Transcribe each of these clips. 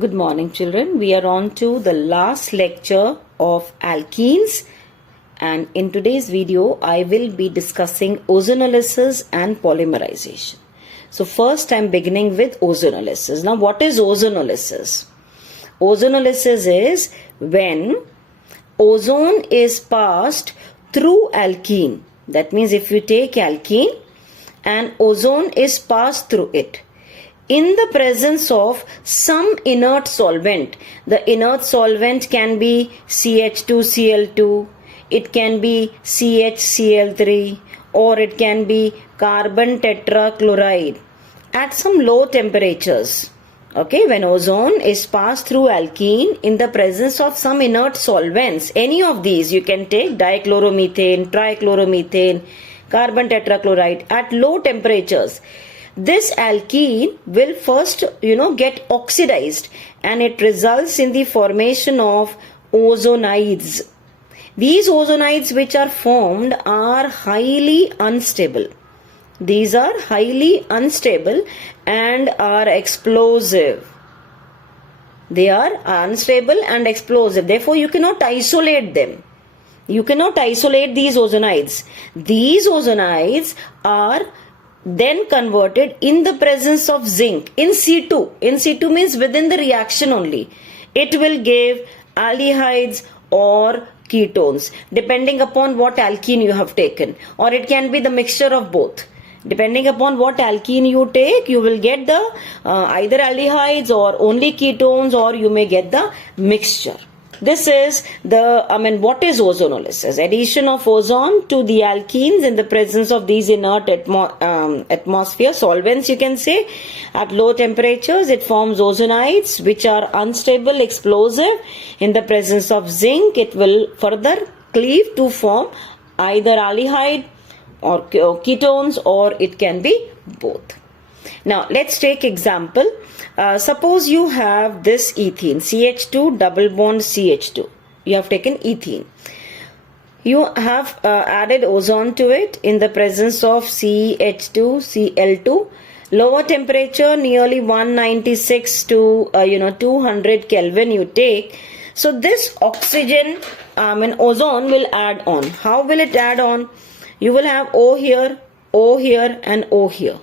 Good morning, children. We are on to the last lecture of alkenes, and in today's video I will be discussing ozonolysis and polymerization. So first I'm beginning with ozonolysis. Now what is ozonolysis? Ozonolysis is when ozone is passed through alkene. That means if you take alkene and ozone is passed through it in the presence of some inert solvent. The inert solvent can be CH2Cl2, it can be CHCl3, or it can be carbon tetrachloride at some low temperatures. Okay, when ozone is passed through alkene in the presence of some inert solvents, any of these, you can take dichloromethane, trichloromethane, carbon tetrachloride at low temperatures. This alkene will first, get oxidized, and it results in the formation of ozonides. These ozonides which are formed are highly unstable. These are highly unstable and are explosive. They are unstable and explosive. Therefore, you cannot isolate them. You cannot isolate these ozonides. These ozonides are then converted in the presence of zinc in situ. In situ means within the reaction only. It will give aldehydes or ketones depending upon what alkene you have taken, or it can be the mixture of both. Depending upon what alkene you take, you will get the either aldehydes or only ketones, or you may get the mixture. This is what is ozonolysis? Addition of ozone to the alkenes in the presence of these inert atmosphere solvents, you can say. At low temperatures, it forms ozonides which are unstable, explosive. In the presence of zinc, it will further cleave to form either aldehyde or ketones, or it can be both. Now let's take example. Suppose you have this ethene, CH2 double bond CH2. You have taken ethene. You have added ozone to it in the presence of CH2Cl2. Lower temperature, nearly 196 to 200 Kelvin you take. So this oxygen, ozone will add on. How will it add on? You will have O here, and O here.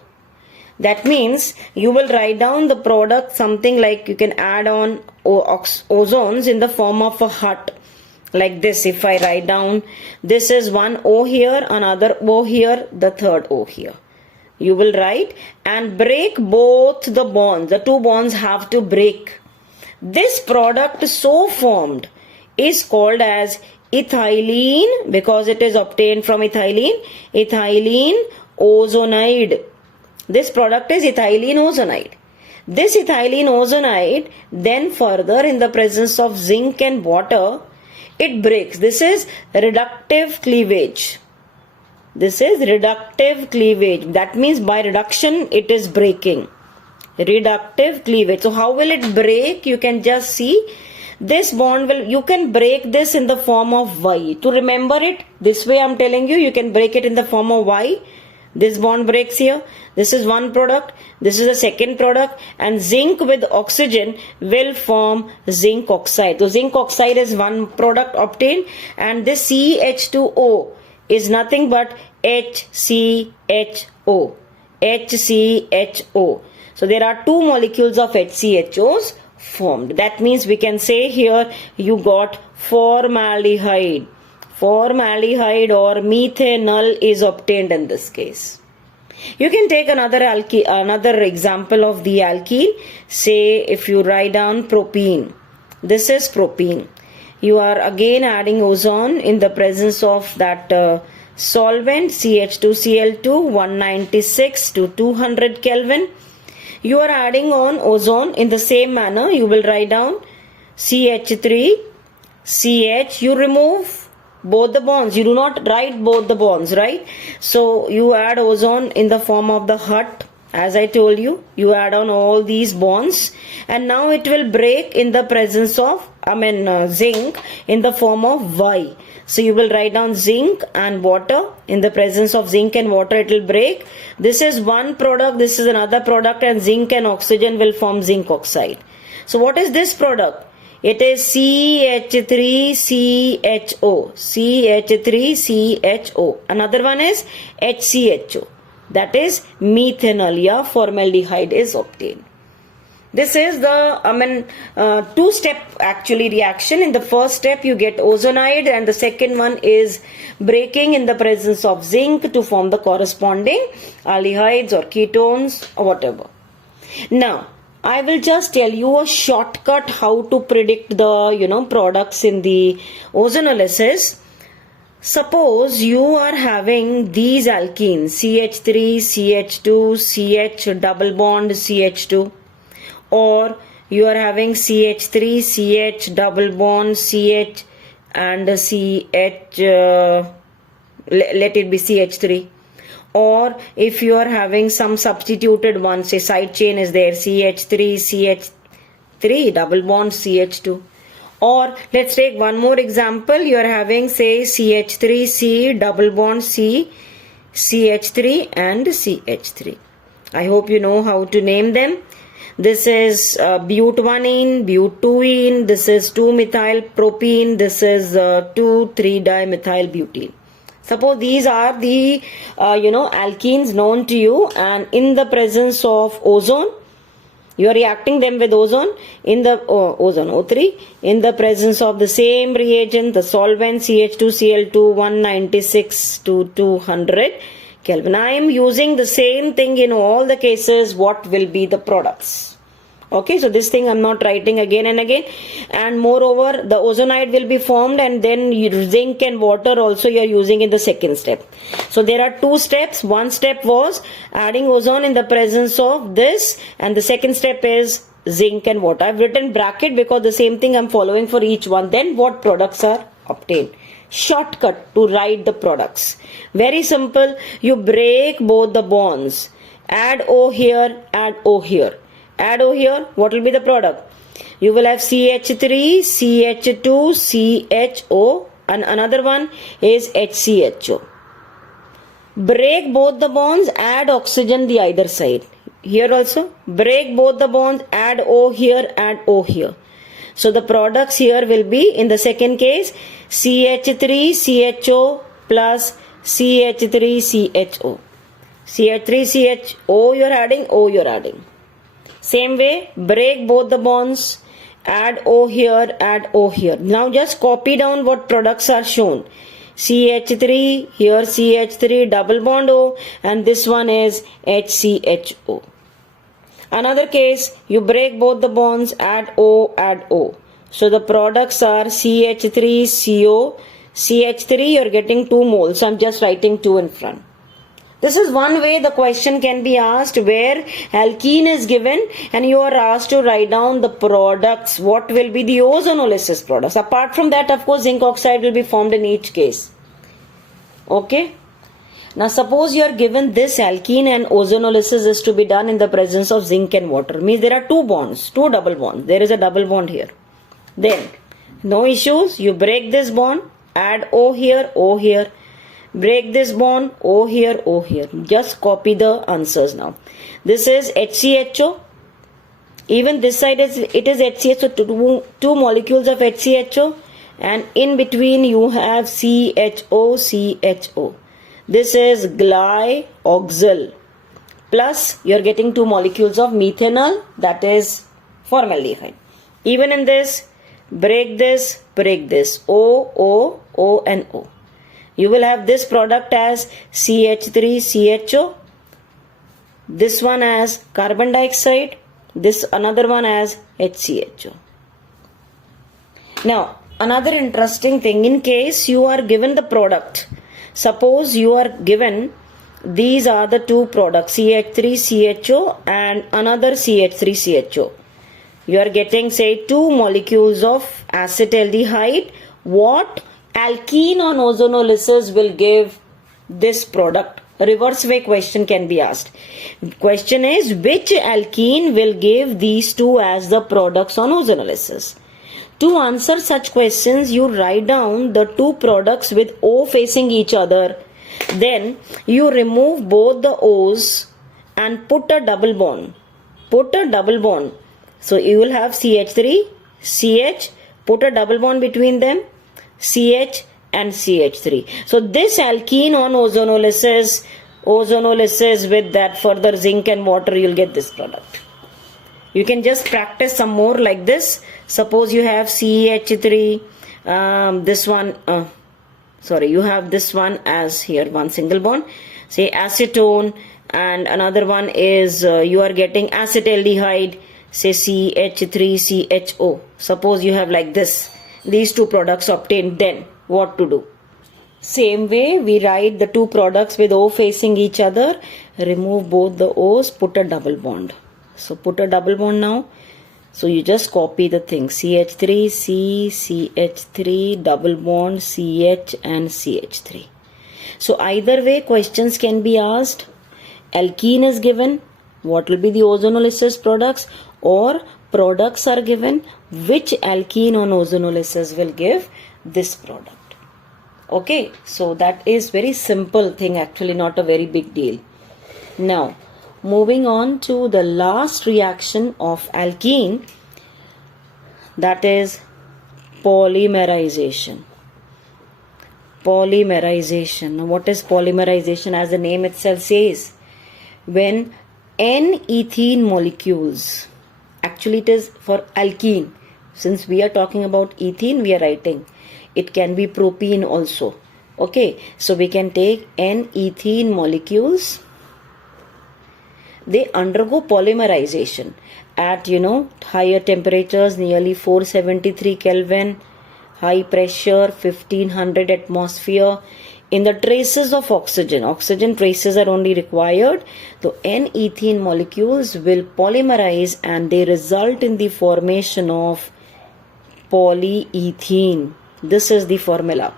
That means you will write down the product something like, you can add on ozones in the form of a heart. Like this, if I write down, this is one O here, another O here, the third O here. You will write and break both the bonds. The two bonds have to break. This product so formed is called as ethylene, because it is obtained from ethylene ozonide. This product is ethylene ozonide. This ethylene ozonide then further in the presence of zinc and water, it breaks. This is reductive cleavage. This is reductive cleavage. That means by reduction it is breaking. Reductive cleavage. So how will it break? You can just see. This bond you can break this in the form of Y. To remember it, this way I am telling you, you can break it in the form of Y. This bond breaks here. This is one product. This is the second product. And zinc with oxygen will form zinc oxide. So zinc oxide is one product obtained. And this CH2O is nothing but HCHO. HCHO. So there are two molecules of HCHOs formed. That means we can say here you got formaldehyde. Formaldehyde or methanol is obtained in this case. You can take another example of the alkene. Say if you write down propene. This is propene. You are again adding ozone in the presence of that solvent CH2Cl2, 196 to 200 Kelvin. You are adding on ozone in the same manner. You will write down CH3, CH. You remove both the bonds. You do not write both the bonds, right? So you add ozone in the form of the hut. As I told you, you add on all these bonds, and now it will break in the presence of zinc in the form of Y. So you will write down zinc and water. In the presence of zinc and water, it will break. This is one product, this is another product, and zinc and oxygen will form zinc oxide. So what is this product? It is CH3CHO. CH3CHO. Another one is HCHO. That is methanol. Yeah, formaldehyde is obtained. This is the two-step actually reaction. In the first step you get ozonide, and the second one is breaking in the presence of zinc to form the corresponding aldehydes or ketones or whatever. Now I will just tell you a shortcut how to predict the products in the ozonolysis. Suppose you are having these alkenes CH3, CH2, CH double bond CH2, or you are having CH3, CH double bond CH and CH, let it be CH3. Or if you are having some substituted one, say side chain is there, CH3, CH3 double bond CH2. Or let's take one more example. You are having say CH3, C double bond C, CH3 and CH3. I hope you know how to name them. This is butane, butene, this is 2-methyl propene, this is 2,3-dimethyl butene. Suppose these are the alkenes known to you, and in the presence of ozone, you are reacting them with ozone in the ozone O3 in the presence of the same reagent, the solvent CH2Cl2 196 to 200 Kelvin. I am using the same thing in all the cases. What will be the products? Okay, so this thing I am not writing again and again. And moreover, the ozonide will be formed, and then zinc and water also you are using in the second step. So there are two steps. One step was adding ozone in the presence of this, and the second step is zinc and water. I have written bracket because the same thing I am following for each one. Then what products are obtained? Shortcut to write the products. Very simple. You break both the bonds. Add O here, add O here. Add O here, what will be the product? You will have CH3, CH2, CHO, and another one is HCHO. Break both the bonds, add oxygen the either side. Here also, break both the bonds, add O here, add O here. So the products here will be, in the second case, CH3CHO plus CH3CHO. CH3CHO you are adding, O you are adding. Same way, break both the bonds, add O here, add O here. Now just copy down what products are shown. CH3, here CH3 double bond O, and this one is HCHO. Another case, you break both the bonds, add O, add O. So the products are CH3CO, CH3 you are getting 2 moles, so I am just writing 2 in front. This is one way the question can be asked, where alkene is given and you are asked to write down the products. What will be the ozonolysis products? Apart from that, of course, zinc oxide will be formed in each case. Okay. Now suppose you are given this alkene and ozonolysis is to be done in the presence of zinc and water. Means there are 2 bonds, 2 double bonds. There is a double bond here. Then, no issues. You break this bond, add O here, O here. Break this bond, O here, O here. Just copy the answers now. This is HCHO. Even this side it is HCHO, two molecules of HCHO, and in between you have CHO, CHO. This is glyoxal. Plus you are getting 2 molecules of methanol, that is formaldehyde. Even in this, break this, O, O, O and O. You will have this product as CH3CHO, this one as carbon dioxide, this another one as HCHO. Now, another interesting thing, in case you are given the product, suppose you are given these are the 2 products, CH3CHO and another CH3CHO. You are getting say 2 molecules of acetaldehyde. What alkene on ozonolysis will give this product? A reverse way question can be asked. Question is, which alkene will give these 2 as the products on ozonolysis? To answer such questions, you write down the 2 products with O facing each other. Then you remove both the O's and put a double bond. Put a double bond So you will have CH3, CH, put a double bond between them, CH and CH3. So this alkene on ozonolysis with that further zinc and water, you'll get this product. You can just practice some more like this. Suppose you have CH3, this one, you have this one as here, one single bond, say acetone, and another one is you are getting acetaldehyde, say CH3CHO. Suppose you have like this, these two products obtained, then what to do? Same way we write the two products with O facing each other, remove both the O's, put a double bond. So put a double bond now. So you just copy the thing, CH3, C, CH3, double bond, CH and CH3. So either way questions can be asked. Alkene is given, what will be the ozonolysis products, or products are given, which alkene on ozonolysis will give this product. Okay, so that is very simple thing, actually not a very big deal. Now moving on to the last reaction of alkene, that is polymerization. Polymerization. Now what is polymerization? As the name itself says, when N ethene molecules, actually it is for alkene, since we are talking about ethene, we are writing, it can be propene also. Okay, so we can take N ethene molecules, they undergo polymerization at higher temperatures, nearly 473 Kelvin, high pressure 1500 atmosphere. In the traces of oxygen traces are only required. So N-ethene molecules will polymerize and they result in the formation of polyethene. This is the formula.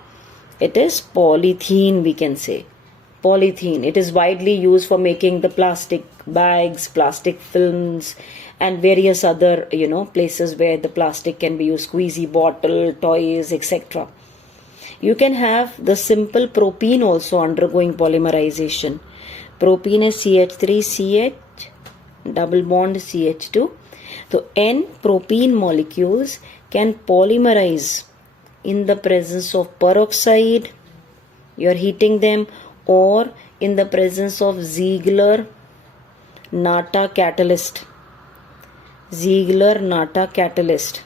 It is polyethene, we can say. Polyethene. It is widely used for making the plastic bags, plastic films, and various other places where the plastic can be used, squeezy bottle, toys, etc. You can have the simple propene also undergoing polymerization. Propene is CH3CH, double bond CH2. So N-propene molecules can polymerize in the presence of peroxide, you are heating them, or in the presence of Ziegler-Natta catalyst. Ziegler-Natta catalyst.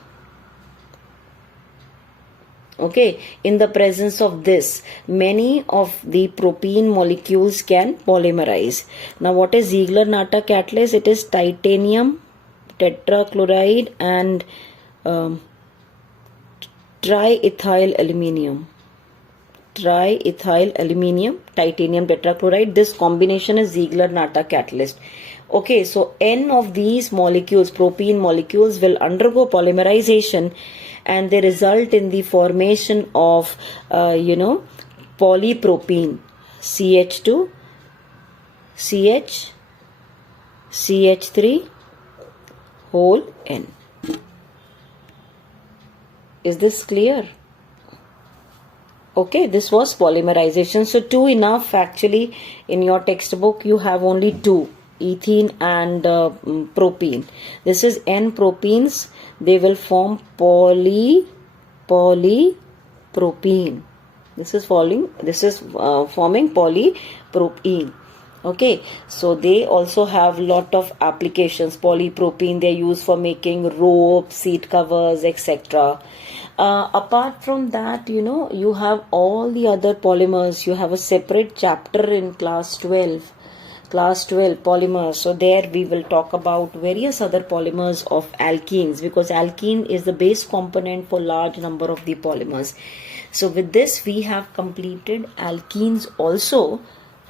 Okay, in the presence of this, many of the propene molecules can polymerize. Now what is Ziegler-Natta catalyst? It is titanium tetrachloride and triethyl aluminium. Triethyl aluminium, titanium tetrachloride. This combination is Ziegler-Natta catalyst. Okay, so N of these molecules, propene molecules, will undergo polymerization and they result in the formation of polypropene, CH2, CH, CH3, whole N. Is this clear? Okay, this was polymerization. So two enough actually. In your textbook you have only two, ethene and propene. This is N propenes. They will form polypropene. This is forming polypropene. Okay, so they also have lot of applications. Polypropene they use for making ropes, seat covers, etc. Apart from that, you have all the other polymers. You have a separate chapter in class 12 polymers. So there we will talk about various other polymers of alkenes, because alkene is the base component for large number of the polymers. So with this we have completed alkenes also.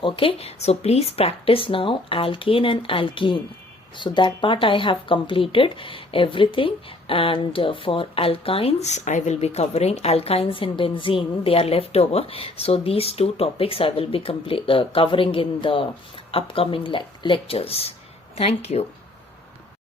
Okay, so please practice now alkane and alkene. So that part I have completed everything, and for alkynes I will be covering alkynes and benzene. They are left over. So these two topics I will be covering in the upcoming lectures. Thank you.